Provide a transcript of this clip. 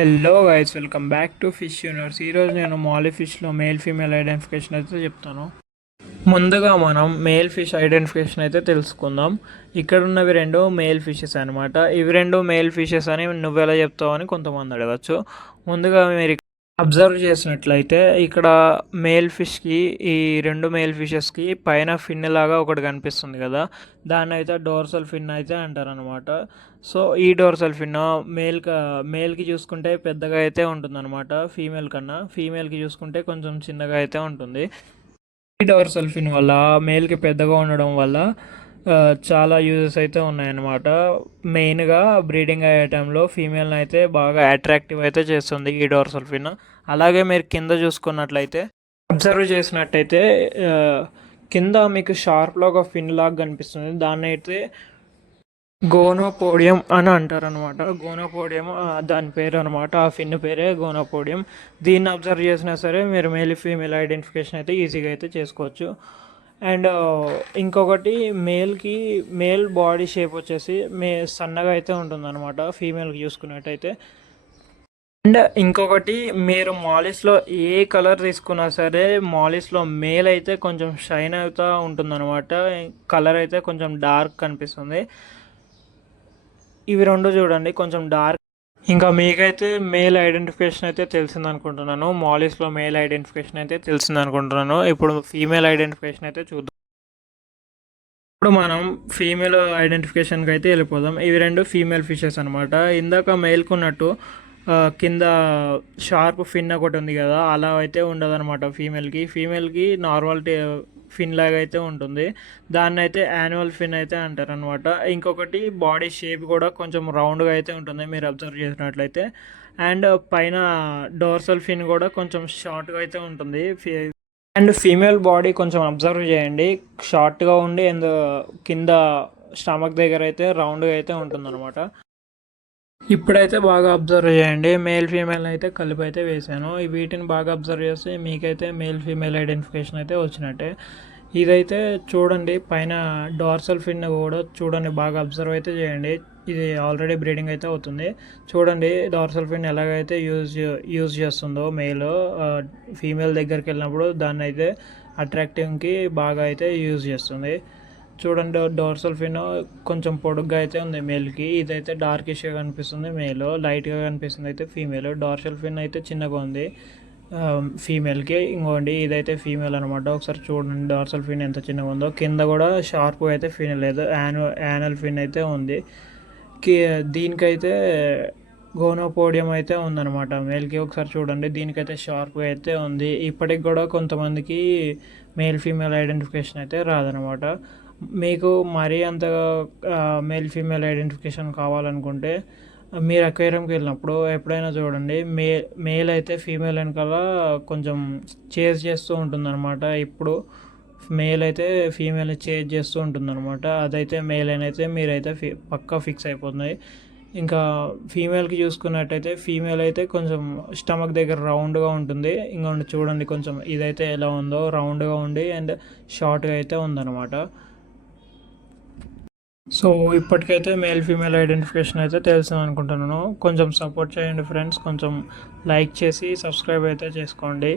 Hello guys, welcome back to fish universe. ఈరోజు నేను మాలీ ఫిష్లో male female identification అయితే చెప్తాను. ముందుగా మనం మేల్ ఫిష్ ఐడెంటిఫికేషన్ అయితే తెలుసుకుందాం. ఇక్కడ ఉన్నవి రెండు మేల్ ఫిషెస్ అనమాట. ఇవి రెండు మేల్ ఫిషెస్ అని నువ్వెలా చెప్తావు అని కొంతమంది అడగచ్చు. ముందుగా మీరు అబ్జర్వ్ చేసినట్లయితే ఇక్కడ మేల్ ఫిష్కి, ఈ రెండు మేల్ ఫిషెస్కి పైన ఫిన్ లాగా ఒకటి కనిపిస్తుంది కదా, దాన్ని అయితే డోర్సల్ ఫిన్ అయితే అంటారనమాట. సో ఈ డోర్సల్ ఫిన్ మేల్కి చూసుకుంటే పెద్దగా అయితే ఉంటుందన్నమాట. ఫీమేల్కి చూసుకుంటే కొంచెం చిన్నగా అయితే ఉంటుంది. ఈ డోర్సల్ ఫిన్ వల్ల మేల్కి పెద్దగా ఉండడం వల్ల చాలా యూజెస్ అయితే ఉన్నాయన్నమాట. మెయిన్గా బ్రీడింగ్ అయ్యే టైంలో ఫీమేల్ని అయితే బాగా అట్రాక్టివ్ అయితే చేస్తుంది ఈ డోర్సల్ ఫిన్. అలాగే మీరు కింద చూసుకున్నట్లయితే, అబ్జర్వ్ చేసినట్టయితే కింద మీకు షార్ప్లో ఒక ఫిన్ లాగా కనిపిస్తుంది. దాన్ని అయితే గోనోపోడియం అని అంటారనమాట. గోనోపోడియం దాని పేరు అనమాట. ఆ ఫిన్ పేరే గోనోపోడియం. దీన్ని అబ్జర్వ్ చేసినా సరే మీరు మేల్ ఫీమేల్ ఐడెంటిఫికేషన్ అయితే ఈజీగా అయితే చేసుకోవచ్చు. అండ్ ఇంకొకటి, మేల్ బాడీ షేప్ వచ్చేసి సన్నగా అయితే ఉంటుందన్నమాట ఫీమేల్కి చూసుకున్నట్టయితే. అండ్ ఇంకొకటి, మీరు మాలిస్లో ఏ కలర్ తీసుకున్నా సరే మాలిస్లో మేల్ అయితే కొంచెం షైన్ అవుతూ ఉంటుందన్నమాట. కలర్ అయితే కొంచెం డార్క్ కనిపిస్తుంది. ఇవి రెండు చూడండి కొంచెం డార్క్. ఇంకా మీకైతే మేల్ ఐడెంటిఫికేషన్ అయితే తెలిసింది అనుకుంటున్నాను. మాలిస్లో మేల్ ఐడెంటిఫికేషన్ అయితే తెలిసింది అనుకుంటున్నాను. ఇప్పుడు ఫీమేల్ ఐడెంటిఫికేషన్ అయితే చూద్దాం. ఇప్పుడు మనం ఫీమేల్ ఐడెంటిఫికేషన్కి అయితే వెళ్ళిపోదాం. ఇవి రెండు ఫీమేల్ ఫిషెస్ అనమాట. ఇందాక మేల్కున్నట్టు కింద షార్ప్ ఫిన్ ఒకటి ఉంది కదా, అలా అయితే ఉండదు అనమాట. ఫీమేల్కి నార్మల్ ఫిన్ లాగా అయితే ఉంటుంది. దాన్ని అయితే యాన్యువల్ ఫిన్ అయితే అంటారు అనమాట. ఇంకొకటి, బాడీ షేప్ కూడా కొంచెం రౌండ్గా అయితే ఉంటుంది మీరు అబ్జర్వ్ చేసినట్లయితే. అండ్ పైన డోర్సల్ ఫిన్ కూడా కొంచెం షార్ట్గా అయితే ఉంటుంది. అండ్ ఫీమేల్ బాడీ కొంచెం అబ్జర్వ్ చేయండి, షార్ట్గా ఉండి అండ్ కింద స్టమక్ దగ్గర అయితే రౌండ్గా అయితే ఉంటుందన్నమాట. ఇప్పుడైతే బాగా అబ్జర్వ్ చేయండి, మేల్ ఫీమేల్ అయితే కలిపి అయితే వేసాను. వీటిని బాగా అబ్జర్వ్ చేస్తే మీకైతే మేల్ ఫీమేల్ ఐడెంటిఫికేషన్ అయితే వచ్చినట్టే. ఇదైతే చూడండి, పైన డార్సల్ ఫిన్ కూడా చూడండి, బాగా అబ్జర్వ్ అయితే చేయండి. ఇది ఆల్రెడీ బ్రీడింగ్ అయితే అవుతుంది. చూడండి డార్సల్ ఫిన్ ఎలాగైతే యూజ్ చేస్తుందో మేల్ ఫీమేల్ దగ్గరికి వెళ్ళినప్పుడు దాన్ని అయితే అట్రాక్టివ్కి బాగా అయితే యూజ్ చేస్తుంది. చూడండి డార్సల్ ఫిన్ కొంచెం పొడుగ్గా అయితే ఉంది మేల్కి. ఇదైతే డార్కిష్గా కనిపిస్తుంది మేల్, లైట్గా కనిపిస్తుంది అయితే ఫీమేల్. డార్సల్ ఫిన్ అయితే చిన్నగా ఉంది ఫీమేల్కి. ఇంకోండి ఇదైతే ఫీమేల్ అనమాట. ఒకసారి చూడండి డార్సల్ ఫిన్ ఎంత చిన్నగా ఉందో. కింద కూడా షార్ప్ అయితే ఫిన్ లేదు, యానల్ ఫిన్ అయితే ఉంది. దీనికైతే గోనోపోడియం అయితే ఉందన్నమాట మేల్కి. ఒకసారి చూడండి, దీనికైతే షార్ప్గా అయితే ఉంది. ఇప్పటికి కూడా కొంతమందికి మేల్ ఫీమేల్ ఐడెంటిఫికేషన్ అయితే రాదనమాట. మీకు మరీ అంతగా మేల్ ఫీమేల్ ఐడెంటిఫికేషన్ కావాలనుకుంటే మీరు అక్వేరియంకి వెళ్ళినప్పుడు ఎప్పుడైనా చూడండి, మేల్ అయితే ఫీమేల్ వెనకాల కొంచెం చేజ్ చేస్తూ ఉంటుందన్నమాట. ఇప్పుడు మేల్ అయితే ఫీమేల్ని చేజ్ చేస్తూ ఉంటుందన్నమాట. అదైతే మేల్ అయితే మీరైతే పక్కా ఫిక్స్ అయిపోతుంది. ఇంకా ఫీమేల్కి చూసుకున్నట్టయితే, ఫీమేల్ అయితే కొంచెం స్టమక్ దగ్గర రౌండ్గా ఉంటుంది. ఇంకా చూడండి కొంచెం ఇదైతే ఎలా ఉందో, రౌండ్గా ఉండి అండ్ షార్ట్గా అయితే ఉందన్నమాట. సో ఇప్పటికైతే మేల్ ఫీమేల్ ఐడెంటిఫికేషన్ అయితే తెలుసు అనుకుంటున్నాను. కొంచెం సపోర్ట్ చేయండి ఫ్రెండ్స్, కొంచెం లైక్ చేసి సబ్స్క్రైబ్ అయితే చేసుకోండి.